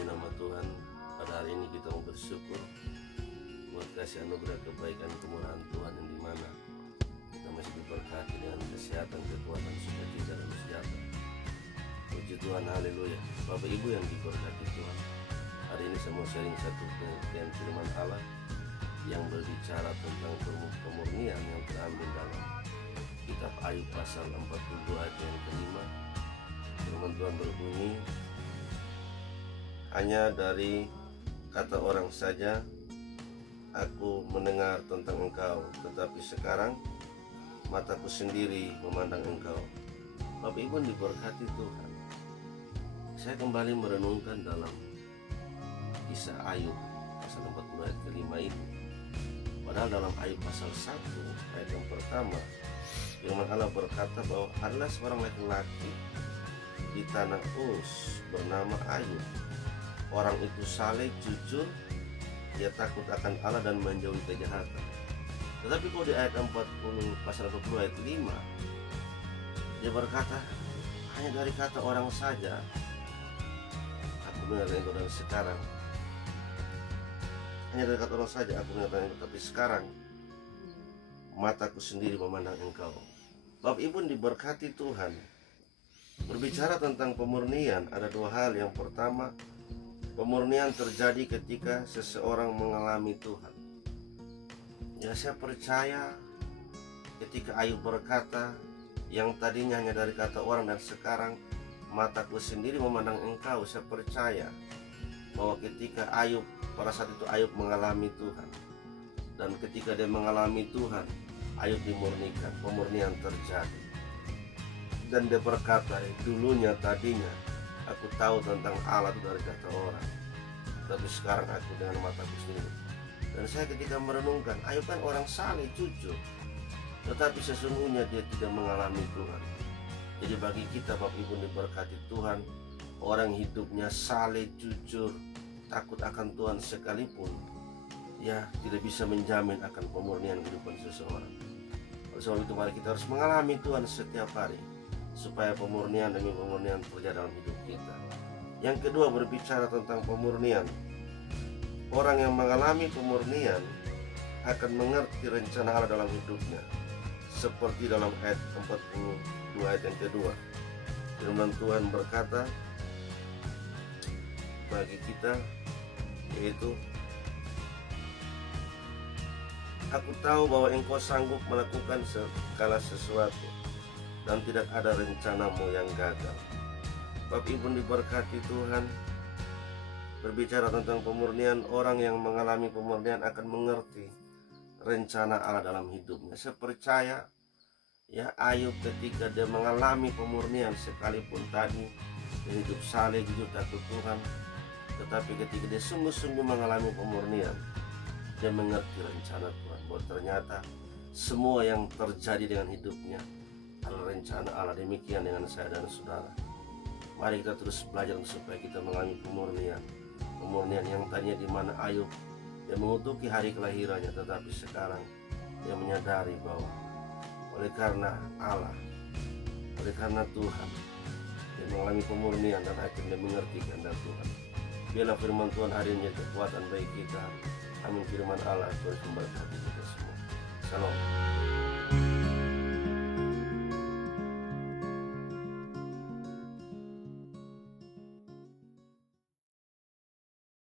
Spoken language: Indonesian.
Puji nama Tuhan, pada hari ini kita mau bersyukur buat kasih anugerah kebaikan kemurahan Tuhan yang dimana kita masih diberkati dengan kesehatan, kekuatan, sukacita dan sejahtera. Puji Tuhan, haleluya. Bapak Ibu yang diberkati Tuhan, hari ini saya mau sharing satu pengertian firman Allah yang berbicara tentang pemurnian yang terambil dalam kitab Ayub pasal 42 ayat yang kelima. Firman Tuhan berbunyi, hanya dari kata orang saja aku mendengar tentang engkau, tetapi sekarang mataku sendiri memandang engkau. Bapak Ibu diberkati Tuhan. Saya kembali merenungkan dalam kisah Ayub pasal 42 ayat kelima ini. Padahal dalam Ayub pasal 1 ayat yang pertama, firman Allah berkata bahwa adalah seorang laki-laki di tanah Uz bernama Ayub. Orang itu saleh, jujur, dia takut akan Allah dan menjauhi kejahatan. Tetapi kalau di ayat 40 pasal 20 ayat 5, dia berkata, hanya dari kata orang saja aku mendengar engkau, dan sekarang hanya dari kata orang saja aku mendengar engkau, tapi sekarang mataku sendiri memandang engkau. Bapak Ibu diberkati Tuhan. Berbicara tentang pemurnian, ada dua hal. Yang pertama, pemurnian terjadi ketika seseorang mengalami Tuhan. Ya, saya percaya ketika Ayub berkata, yang tadinya hanya dari kata orang dan sekarang mataku sendiri memandang engkau. Saya percaya bahwa ketika Ayub, pada saat itu Ayub mengalami Tuhan, dan ketika dia mengalami Tuhan, Ayub dimurnikan, pemurnian terjadi. Dan dia berkata, dulunya tadinya aku tahu tentang Allah itu dari kata orang, tapi sekarang aku dengan mataku sendiri. Dan saya ketika merenungkan, Ayub kan orang saleh, jujur, tetapi sesungguhnya dia tidak mengalami Tuhan. Jadi bagi kita Bapak Ibu diberkati Tuhan, orang hidupnya saleh, jujur, takut akan Tuhan sekalipun, ya tidak bisa menjamin akan pemurnian kehidupan seseorang. Oleh sebab itu mari kita harus mengalami Tuhan setiap hari, supaya pemurnian demi pemurnian terjadi dalam hidup kita. Yang kedua, berbicara tentang pemurnian. Orang yang mengalami pemurnian akan mengerti rencana Allah dalam hidupnya. Seperti dalam ayat 42 ayat yang kedua, firman Tuhan berkata bagi kita, yaitu, aku tahu bahwa engkau sanggup melakukan segala sesuatu, dan tidak ada rencanamu yang gagal. Bapak Ibu diberkati Tuhan. Berbicara tentang pemurnian, orang yang mengalami pemurnian akan mengerti rencana Allah dalam hidupnya. Saya percaya, ya, Ayub ketika dia mengalami pemurnian, sekalipun tadi dia hidup saleh, jujur, takut Tuhan, tetapi ketika dia sungguh-sungguh mengalami pemurnian, dia mengerti rencana Tuhan, bahwa ternyata semua yang terjadi dengan hidupnya adalah rencana Allah. Demikian dengan saya dan saudara. Mari kita terus belajar supaya kita mengalami pemurnian yang tadinya di mana Ayub dia mengutuki hari kelahirannya, tetapi sekarang dia menyadari bahwa oleh karena Allah, oleh karena Tuhan, dia mengalami pemurnian dan akhirnya mengerti kehendak Tuhan. Biarlah firman Tuhan hari ini kekuatan bagi kita. Amin. Firman Allah terus memberkati kita semua. Shalom.